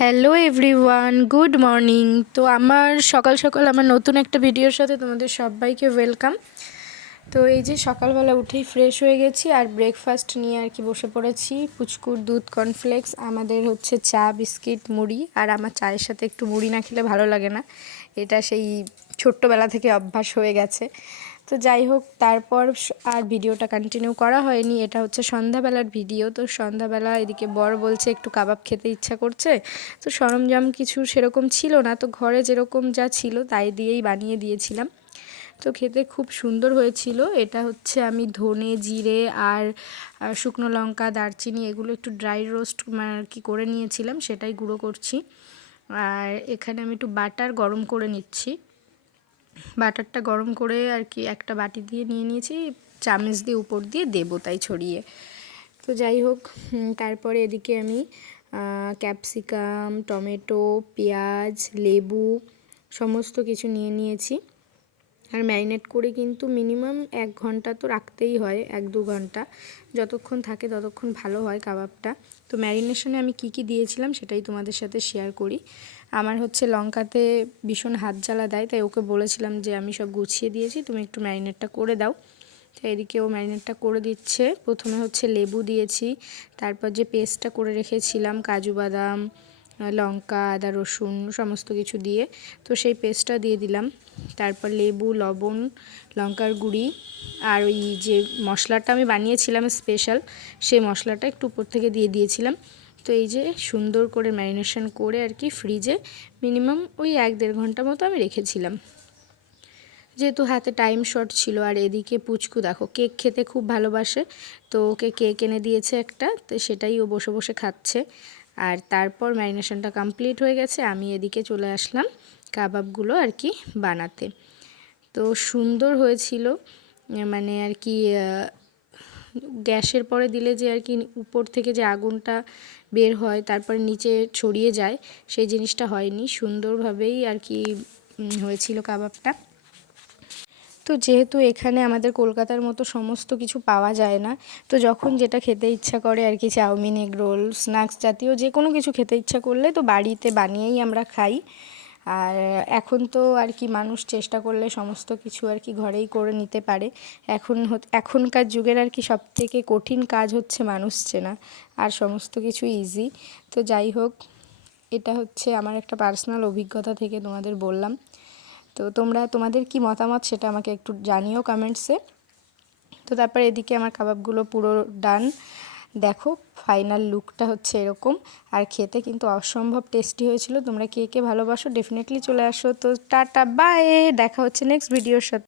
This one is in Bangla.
Hello everyone, good morning. তো আমার সকাল সকাল আমার নতুন একটা ভিডিওর সাথে তোমাদের সবাইকে ওয়েলকাম। তো এই যে সকালবেলা উঠেই ফ্রেশ হয়ে গেছি আর ব্রেকফাস্ট নিয়ে আর কি বসে পড়েছি। পুচকুর দুধ কর্নফ্লেক্স, আমাদের হচ্ছে চা বিস্কিট মুড়ি, আর আমার চায়ের সাথে একটু মুড়ি না খেলে ভালো লাগে না, এটা সেই ছোট্টবেলা থেকে অভ্যাস হয়ে গেছে। তো যাই হোক, তারপর আর ভিডিওটা কন্টিনিউ করা হয়নি। এটা হচ্ছে সন্ধ্যাবেলার ভিডিও। তো সন্ধ্যাবেলা এদিকে বর বলছে একটু কাবাব খেতে ইচ্ছা করছে। তো সরঞ্জাম কিছু সেরকম ছিল না, তো ঘরে যেরকম যা ছিল তাই দিয়েই বানিয়ে দিয়েছিলাম। তো খেতে খুব সুন্দর হয়েছিল। এটা হচ্ছে আমি ধনে জিরে আর শুকনো লঙ্কা দারচিনি এগুলো একটু ড্রাই রোস্ট আর কি করে নিয়েছিলাম, সেটাই গুঁড়ো করছি। আর এখানে আমি একটু বাটার গরম করে নিচ্ছি। বাটারটা গরম করে আর কি একটা বাটি দিয়ে নিয়ে নিয়েছি, চামচ দিয়ে উপর দিয়ে দেবো তাই ছড়িয়ে। তো যাই হোক, তারপরে এদিকে আমি ক্যাপসিকাম, টমেটো, পেঁয়াজ, লেবু সমস্ত কিছু নিয়ে নিয়েছি। আর ম্যারিনেট করে কিন্তু মিনিমাম 1 ঘন্টা তো রাখতেই হয়, 1-2 ঘন্টা যতক্ষণ থাকে ততক্ষণ ভালো হয় কাবাবটা। তো ম্যারিনেশনে আমি কি দিয়েছিলাম সেটাই তোমাদের সাথে শেয়ার করি। আমার হচ্ছে লঙ্কাতে ভীষণ হাত জ্বালা দেয়, তাই ওকে বলেছিলাম যে আমি সব গুছিয়ে দিয়েছি, তুমি একটু ম্যারিনেটটা করে দাও। তো এদিকে ও ম্যারিনেটটা করে দিচ্ছে। প্রথমে হচ্ছে লেবু দিয়েছি, তারপর যে পেস্টটা করে রেখেছিলাম কাজু বাদাম লঙ্কা আদা রসুন সমস্ত কিছু দিয়ে, তো সেই পেস্টটা দিয়ে দিলাম। তারপর লেবু, লবণ, লঙ্কার গুঁড়ি আর ওই যে মশলাটা আমি বানিয়েছিলাম স্পেশাল, সেই মশলাটা একটু উপর থেকে দিয়ে দিয়েছিলাম। তো এই যে সুন্দর করে ম্যারিনেশন করে আর কি ফ্রিজে মিনিমাম ওই 1-1.5 ঘন্টা মতো আমি রেখেছিলাম, যেহেতু হাতে টাইম শর্ট ছিল। আর এদিকে পুচকু দেখো কেক খেতে খুব ভালোবাসে, তো ওকে কেক এনে দিয়েছে একটা, তো সেটাই ও বসে বসে খাচ্ছে। আর তারপর ম্যারিনেশনটা কমপ্লিট হয়ে গেছে, আমি এদিকে চলে আসলাম কাবাবগুলো আর কি বানাতে। তো সুন্দর হয়েছিল, মানে আর কি গ্যাসের পরে দিলে যে আর কি উপর থেকে যে আগুনটা বের হয় তারপরে নিচে ছড়িয়ে যায়, সেই জিনিসটা হয়নি, সুন্দরভাবেই আর কি হয়েছিল কাবাবটা। তো যেহেতু এখানে আমাদের কলকাতার মতো সমস্ত কিছু পাওয়া যায় না, তো যখন যেটা খেতে ইচ্ছা করে আর কি, চাউমিন, এগ রোল, স্ন্যাক্স জাতীয় যে কোনো কিছু খেতে ইচ্ছা করলে তো বাড়িতে বানিয়েই আমরা খাই। আর এখন তো আর কি মানুষ চেষ্টা করলে সমস্ত কিছু আর কি ঘরেই করে নিতে পারে। এখনকার যুগের আর কি সবথেকে কঠিন কাজ হচ্ছে মানুষ চেনা, আর সমস্ত কিছু ইজি। তো যাই হোক, এটা হচ্ছে আমার একটা পার্সোনাল অভিজ্ঞতা থেকে তোমাদের বললাম। তো তোমাদের কি মতামত সেটা আমাকে একটু জানিও কমেন্টসে। তো তারপর এদিকে আমার কাবাবগুলো পুরো ডান, দেখো ফাইনাল লুকটা হচ্ছে এরকম। আর খেতে কিন্তু অসম্ভব টেস্টি হয়েছিল। তোমরা কে কে ভালোবাসো ডেফিনেটলি চলে আসো। তো টাটা বাই, দেখা হচ্ছে নেক্সট ভিডিওর সাথে।